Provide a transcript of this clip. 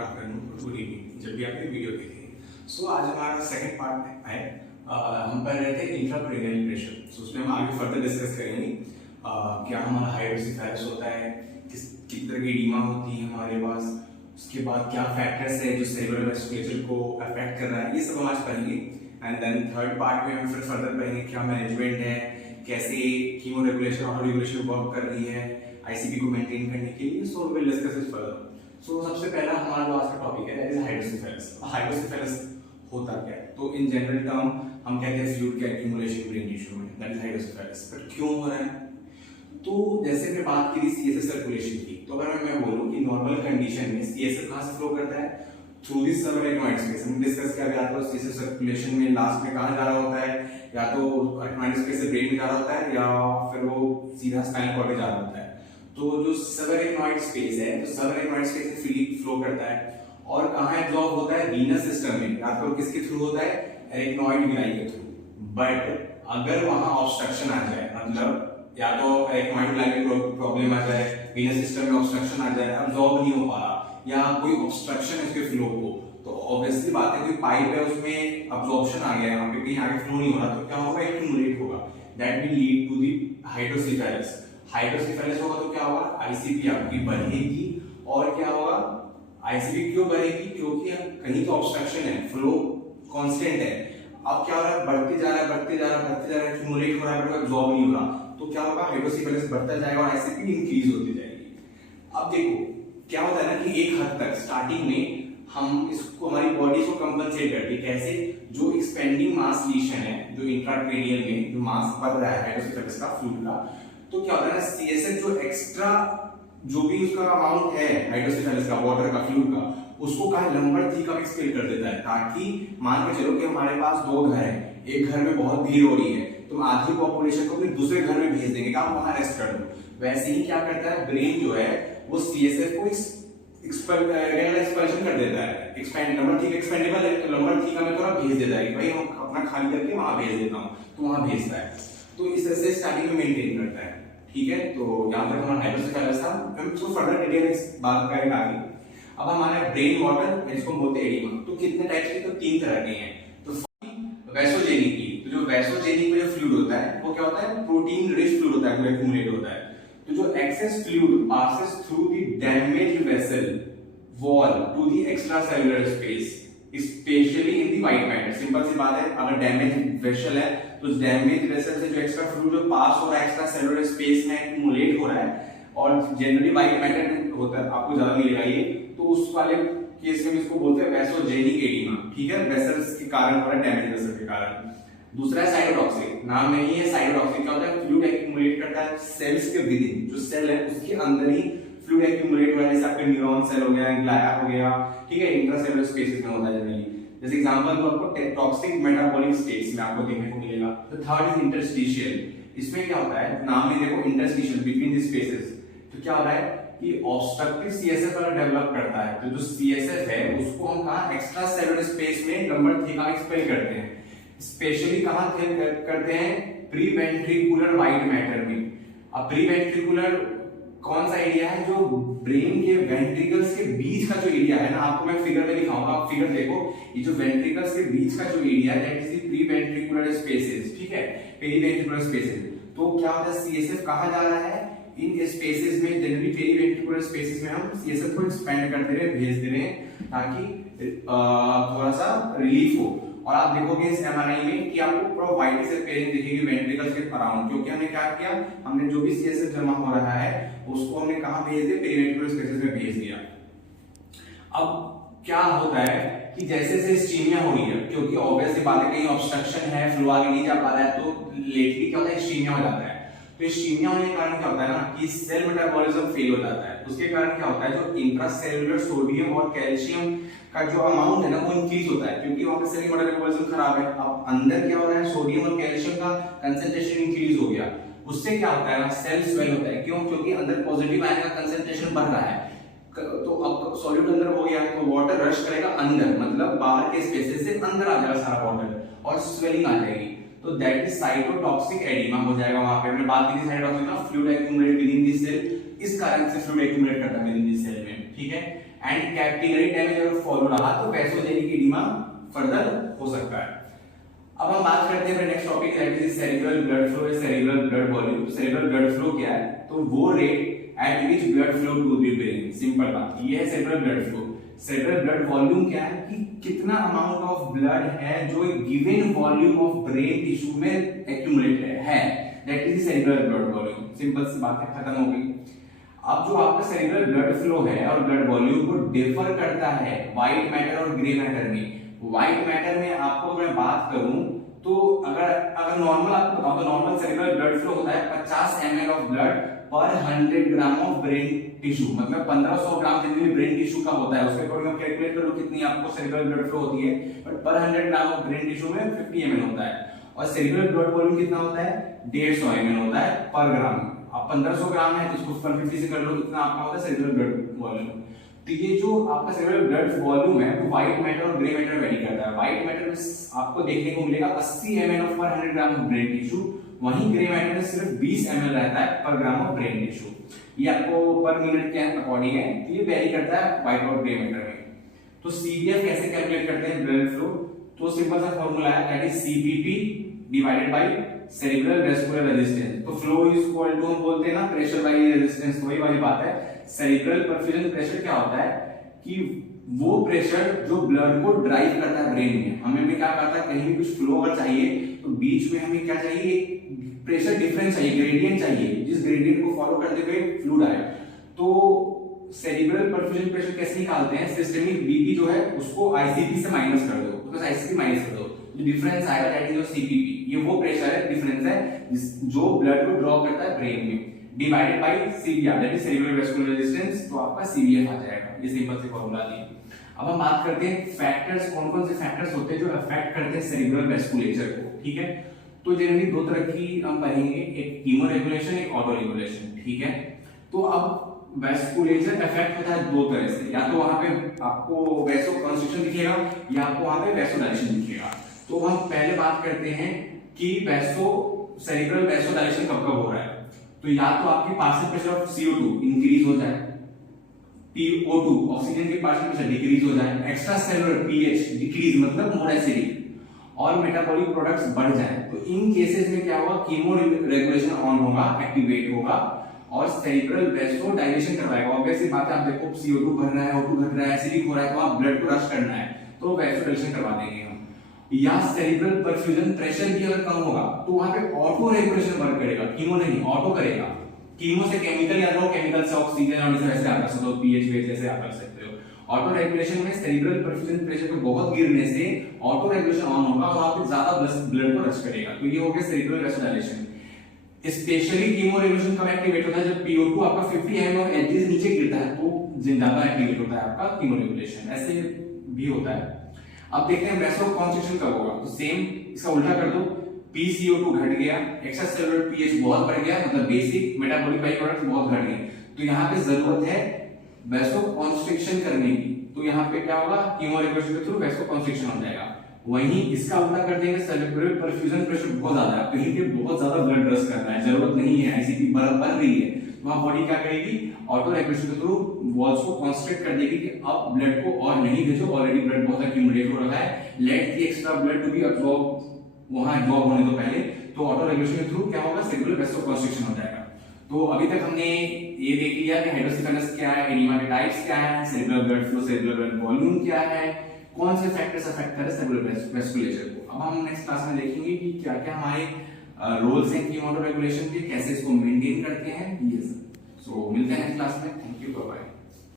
Good afternoon, good evening, जब भी आप ये वीडियो देखें। सो आज हमारा सेकंड पार्ट है। हम पढ़ रहे थे इंट्राक्रेनियल प्रेशर। सो उसमें हम आगे फर्दर डिस्कस करेंगे क्या हमारा हाइड्रोसिफेरस होता है, किस तरह की एडिमा होती है हमारे पास, उसके बाद क्या फैक्टर्स है जो सेलुलर वेस्कुलेचर को अफेक्ट कर रहा है, ये सब हम आज पढ़ेंगे। एंड देन थर्ड पार्ट में हम फिर फर्दर पढ़ेंगे क्या मैनेजमेंट है, कैसे chemo regulation auto regulation work कर रही है आईसीपी को मेंटेन करने के लिए। So we will discuss it further. So सबसे पहला हमारा जो आज का टॉपिक है दैट इज हाइड्रोसिफेरस। हाइड्रोसिफेरस होता क्या है? तो इन जनरल टर्म हम कहते हैं फ्लूइड का एक्यूमुलेशन ब्रेन टिश्यू में, दैट इज हाइड्रोसिफेरस। पर क्यों हो रहा है? तो जैसे मैं बात की सीएसएफ सर्कुलेशन की, तो अगर मैं बोलूं कि नॉर्मल कंडीशन में सीएसएफ कहां से फ्लो करता है? Through this subarachnoid space. हम डिस्कस किया गया था सीएसएफ सर्कुलेशन में लास्ट में कहां जा रहा होता है, या तो एरेक्नोइड स्पेस से ब्रेन में जा रहा होता है या फिर वो सीधा स्पाइनल कॉर्ड में जा रहा होता है। तो जो सबएरेक्नोइड स्पेस है, तो सबएरेक्नोइड स्पेस से फ्री फ्लो करता है और कहां एब्जॉर्ब होता है? वीनस सिस्टम में। याद करो किसके थ्रू होता है? एरेक्नोइड ग्लैंड के थ्रू। बट अगर वहां ऑब्स्ट्रक्शन आ जाए, मतलब या तो एरेक्नोइड ग्लैंड में प्रॉब्लम आ जाए, वीनस सिस्टम में ऑब्स्ट्रक्शन आ जाए, एब्जॉर्ब नहीं हो पा रहा, या कोई ऑब्स्ट्रक्शन है उसके फ्लो को, तो ऑब्वियसली बात है कोई पाइप है उसमें अब्जॉर्प्शन आ गया, यहाँ पे कहीं आगे फ्लो नहीं हो रहा, तो क्या होगा? एक्यूमुलेट होगा। That will lead to the hydrocephalus. Hydrocephalus होगा तो क्या होगा? आईसीपी आपकी बढ़ेगी। और क्या होगा? आईसीपी क्यों बढ़ेगी? क्योंकि कहीं तो ऑब्स्ट्रक्शन है, फ्लो कांस्टेंट है। अब क्या हो रहा है? बढ़ते जा रहा है, बढ़ते जा रहा है, बढ़ते जा रहा है, एक्यूमुलेट हो रहा है, बट एब्जॉर्ब नहीं हो रहा, तो क्या होगा? हाइड्रोसिफेरस बढ़ता जाएगा और आईसीपी इंक्रीज होती जाएगी। अब देखो क्या होता है ना कि एक हद तक स्टार्टिंग में हम इसको हमारी बॉडी को कंपनसेट करती है। कैसे? जो एक्सपेंडिंग मास लीशन है, जो इंट्राक्रेनियल में जो मास बढ़ रहा है हाइड्रोसिफेरस का, फ्लूइड का, तो क्या होता है ना सीएसएफ जो एक्स्ट्रा जो भी उसका अमाउंट है हाइड्रोसिफेरस का, वाटर का, फ्लूइड का, उसको कहा लंबर थी का एक्सपेल कर देता है, ताकि मान के चलो कि हमारे पास दो घर है, एक घर में बहुत भीड़ हो रही है, तुम आधी पॉपुलेशन को अपने दूसरे घर में भेज देंगे, आप वहां रेस्ट कर दो। वैसे ही क्या करता है ब्रेन जो है वो सीएसएफ को एक्सपेंशन कर देता है। एक्सपेंड नंबर थी एक्सपेंडेबल है, तो नंबर थी का मैं थोड़ा भेज देता है कि भाई हम अपना खाली करके वहां भेज देता हूं, तो वहां भेजता है। तो इस तरह से स्टार्टिंग में मेंटेन करता है। ठीक है, तो यहां तक हमारा हाइड्रोसिफेरस था। हम इसको फर्दर डिटेल में बात करेंगे आगे। अब हमारा ब्रेन वाटर, इसको बोलते हैं एडिमा। तो कितने टाइप्स के? तो तीन तरह के हैं। तो वैसोजेनिक की, तो जो वैसोजेनिक में जो फ्लूइड होता है वो क्या होता है? प्रोटीन रिच फ्लूइड होता है, जो एक्यूमुलेट होता है। तो जो access fluid passes through the damaged vessel wall to the extracellular space, especially in the white matter। Simple सी बात है, अगर डैमेज वेसल है तो डैमेज वेसल से जो एक्स्ट्रा फ्लूइड जो पास हो रहा है एक्स्ट्रा सेलुलर स्पेस में एक्यूमुलेट हो रहा है, और जनरली व्हाइट मैटर में होता है, आपको ज्यादा मिलेगा ये, तो उस वाले केस में इसको बोलते हैं वैसोजेनिक एडिमा। ठीक है, वेसल्स के कारण हो रहा है, डैमेज वेसल के कारण। दूसरा है साइटोटॉक्सिक। नाम में ही है साइटोटॉक्सिक। क्या होता है? फ्लूइड एक्यूमुलेट करता है सेल्स के विद इन, जो सेल है उसके अंदर ही फ्लूइड एक्यूमुलेट हो रहा है, जैसे आपके न्यूरॉन सेल हो गया, ग्लाया हो गया, ठीक है, इंट्रासेलुलर स्पेसेस में होता है जनरली। जैसे एग्जांपल तो आपको टॉक्सिक मेटाबॉलिक स्टेट्स में आपको देखने को मिलेगा। The third is interstitial. इसमें क्या होता है? नाम में देखो इंटरस्टिशियल, बिटवीन द स्पेसेस। तो क्या हो रहा है कि ऑब्स्ट्रक्टिव सीएसएफ अगर डेवलप करता है, तो जो सीएसएफ है उसको हम कहां एक्स्ट्रा सेलुलर स्पेस में नंबर थीटा एक्सपेल करते हैं। स्पेशली कहां करते हैं? प्री वेंट्रिकुलर व्हाइट मैटर में। अब प्री वेंट्रिकुलर कौन सा एरिया है? जो ब्रेन के वेंट्रिकल्स के बीच का जो एरिया है ना, आपको मैं फिगर में दिखाऊंगा, आप फिगर देखो। ये जो वेंट्रिकल्स के बीच का जो एरिया है that is the pre ventricular spaces. ठीक है, पेरी वेंट्रिकुलर स्पेसेस। तो क्या होता है? सीएसएफ कहां जा रहा है? इन स्पेसेस में, जनरली पेरी वेंट्रिकुलर स्पेसेस में हम सीएसएफ को एक्सपेंड करते रहे, भेज दे रहे हैं, ताकि थोड़ा सा रिलीफ हो। और आप देखोगे इस एमआरआई में कि आपको पूरा व्हाइट से पेरिंग दिखेगी वेंट्रिकल्स के अराउंड, क्योंकि हमने क्या किया? हमने जो भी सीएसएफ जमा हो रहा है उसको हमने कहां भेज दिया? पेरीवेंट्रिकुलर स्पेसेस में भेज दिया। अब क्या होता है कि जैसे जैसे स्टीमिया हो रही है, क्योंकि ऑब्वियसली बात है कहीं ऑब्स्ट्रक्शन है, फ्लो आगे नहीं जा पा रहा है, तो लेटली क्या होता है? स्टीमिया हो जाता है। तो स्टीमिया होने के कारण क्या होता है ना कि सेल मेटाबॉलिज्म फेल हो जाता है। उसके कारण क्या होता है? जो इंट्रासेलुलर सोडियम और कैल्शियम का जो अमाउंट है ना वो इंक्रीज होता है, क्योंकि वहां पे सेल मेटाबॉलिज्म खराब है। अब अंदर क्या हो रहा है? सोडियम और कैल्शियम का कंसंट्रेशन इंक्रीज हो गया। उससे क्या होता है ना? सेल स्वेल होता है। क्यों? क्योंकि अंदर पॉजिटिव आयन का कंसंट्रेशन बढ़ रहा है। तो अब सॉल्यूट अंदर हो गया तो वाटर रश करेगा अंदर, मतलब बाहर के स्पेसेस से अंदर आ जाएगा सारा वाटर और स्वेलिंग आ जाएगी। तो दैट इज साइटोटॉक्सिक एडिमा हो जाएगा। वहां पे हमने बात की थी साइटोटॉक्सिक ना, fluid accumulate within the cell, इस कारण से फ्लूइड एक्यूमुलेट करता है विद इन द सेल में। ठीक है, एंड कैपिलरी डैमेज अगर फॉलो रहा तो वैसोजेनिक एडिमा फर्दर हो सकता है। अब हम बात करते हैं next topic that is cerebral blood flow या cerebral blood volume. Cerebral blood flow क्या है? तो वो rate at which blood flow to the brain, simple बात ये है cerebral blood flow. Cerebral blood volume क्या है कि कितना अमाउंट ऑफ ब्लड है जो एक given volume of brain tissue में एक्यूमुलेटेड है, that is cerebral blood volume. Simple सी बात है, खत्म हो गई। अब जो आपका सेरेब्रल ब्लड फ्लो है और ब्लड वॉल्यूम को डिफर करता है व्हाइट मैटर और ग्रे मैटर में। व्हाइट मैटर में आपको मैं बात करूं तो अगर नॉर्मल आपको बताऊं तो नॉर्मल सेरेब्रल ब्लड फ्लो होता है 50 ml ऑफ ब्लड पर 100 ग्राम ऑफ ब्रेन टिश्यू, मतलब 1500 ग्राम जितनी ब्रेन टिश्यू का होता है उसके अकॉर्डिंग हम कैलकुलेट करो कितनी आपको सेरेब्रल ब्लड फ्लो होती है, बट पर 100 ग्राम ऑफ ब्रेन टिश्यू में 50 ml होता है। और सेरेब्रल ब्लड वॉल्यूम कितना होता है? 150 ml होता है पर ग्राम। अब 1500 ग्राम है तो उसको 150 से कर लो, कितना आपका होता है सेरेब्रल ब्लड वॉल्यूम। तो ये जो आपका सेरेब्रल ब्लड वॉल्यूम है वो व्हाइट मैटर और ग्रे मैटर वेरी करता है। व्हाइट मैटर में आपको देखने को मिलेगा 80 ml ऑफ पर 100 ग्राम ऑफ ब्रेन टिश्यू, वहीं ग्रे मैटर में सिर्फ 20 ml रहता है पर ग्राम ऑफ ब्रेन टिश्यू। ये आपको पर मिनट के अकॉर्डिंग है, तो ये वेरी करता है व्हाइट और ग्रे मैटर में। तो सीबीएफ कैसे कैलकुलेट करते हैं ब्लड फ्लो? तो सिंपल सा फार्मूला है that is CPP divided by cerebral vascular resistance. तो फ्लो इज इक्वल टू हम बोलते हैं ना प्रेशर बाय रेजिस्टेंस, वही वाली बात है। सेरेब्रल परफ्यूजन प्रेशर क्या होता है कि वो प्रेशर जो ब्लड को ड्राइव करता है ब्रेन में। हमें क्या कहता है कहीं भी कुछ फ्लो अगर चाहिए तो बीच में हमें क्या चाहिए? प्रेशर डिफरेंस चाहिए, ग्रेडियंट चाहिए, जिस ग्रेडियंट को फॉलो करते हुए फ्लूइड आए। तो सेरेब्रल परफ्यूजन प्रेशर कैसे निकालते हैं? सिस्टमिक बीपी जो है उसको आईसीपी से माइनस कर दो, तो आईसीपी माइनस कर दो, जो डिफरेंस आएगा दैट इज योर सीपीपी। ये वो प्रेशर है, डिफरेंस है जो ब्लड को ड्रॉ करता है ब्रेन में, divided by CBR that is cerebral vascular resistance. तो आपका सीबीएफ आ जाएगा। ये सिंपल से फॉर्मूला है। अब हम बात करते हैं फैक्टर्स, कौन कौन से फैक्टर्स होते हैं जो अफेक्ट करते हैं सेरेब्रल वेस्कुलेचर को, ठीक है? तो जनरली दो तरह की हम पढ़ेंगे, एक कीमो रेगुलेशन, एक ऑटो रेगुलेशन, ठीक है? तो अब वेस्कुलेचर अफेक्ट होता है दो तरह से, या तो वहां पे आपको वैसो कंस्ट्रिक्शन दिखेगा या आपको वहां पे वैसोडाइलेशन दिखेगा। तो हम पहले बात करते हैं कि सेरेब्रल वैसोडाइलेशन कब कब हो रहा है। तो या तो आपकी partial pressure of CO2 increase हो जाए, PO2 ऑक्सीजन के पार्शियल प्रेशर डिक्रीज हो जाए, एक्स्ट्रा सेलुलर pH डिक्रीज मतलब मोर एसिडिक, और मेटाबॉलिक प्रोडक्ट्स बढ़ जाएं। तो इन केसेस में क्या होगा? कीमो रेगुलेशन ऑन होगा, एक्टिवेट होगा और सेरेब्रल वैसोडाइलेशन करवाएगा। ऑब्वियसली बात है, आप देखो CO2 बढ़ रहा है, O2 घट रहा है, एसिडिक हो रहा है, तो आप ब्लड को रश करना है तो वैसोडाइलेशन करवा देंगे हम। या सेरेब्रल परफ्यूजन प्रेशर भी अगर कम होगा तो वहां पे ऑटो रेगुलेशन वर्क करेगा, कीमो नहीं, ऑटो करेगा। कीमो से केमिकल याद रखो, केमिकल से ऑक्सीजन और इस आप कर सकते हो, pH वेज जैसे आप कर सकते हो। ऑटो रेगुलेशन में सेरेब्रल परफ्यूजन प्रेशर को बहुत गिरने से ऑटो रेगुलेशन ऑन होगा और वहां पे ज्यादा ब्लड को रश करेगा। तो ये हो गया cerebral vasodilation. Specially chemo regulation कब एक्टिवेट होता है? जब PO2 आपका 50 ml ऑफ एच नीचे गिरता है तो ज्यादा एक्टिवेट होता है आपका कीमो रेगुलेशन, ऐसे भी होता है। अब देखते हैं वैसो कंस्ट्रिक्शन कब होगा। तो सेम इसका उल्टा कर दो, PCO2 घट गया, एक्स्ट्रा सेलुलर pH बहुत बढ़ गया, मतलब बेसिक मेटाबॉलिक बाई प्रोडक्ट्स बहुत घट गए, तो यहाँ पे जरूरत है वैसो कंस्ट्रिक्शन करने की। तो यहाँ पे क्या होगा? कीमो रेगुलेशन के थ्रू वैसो कंस्ट्रिक्शन हो जाएगा। वहीं इसका उल्टा कर देंगे, सेरेब्रल परफ्यूजन प्रेशर बहुत ज्यादा है, कहीं पे बहुत ज्यादा ब्लड रश करना है, जरूरत नहीं है, आईसीपी बढ़ रही है, वहां बॉडी क्या करेगी? ऑटो रेगुलेशन के थ्रू वॉल्स को कंस्ट्रिक्ट कर देगी कि अब ब्लड को और नहीं भेजो, ऑलरेडी ब्लड बहुत एक्यूमुलेट हो रहा है, let the extra blood to be absorb, वहां एब्सॉर्ब होने तो पहले। तो ऑटो रेगुलेशन के थ्रू क्या होगा? सेरेब्रल वैसो कंस्ट्रिक्शन हो जाएगा। तो अभी तक हमने ये देख लिया कि हाइड्रोसिफेलस क्या है, एडिमा के टाइप्स क्या है, cerebral blood flow, cerebral blood volume क्या है, कौन से फैक्टर्स अफेक्ट कर रहे हैं सेरेब्रल वेस्कुलेचर को। अब हम नेक्स्ट क्लास में देखेंगे कि क्या क्या हमारे रोल्स हैं कीमो रेगुलेशन के, कैसे इसको मेंटेन करते हैं, ये सब। सो मिलते हैं नेक्स्ट क्लास में। Thank you, bye bye.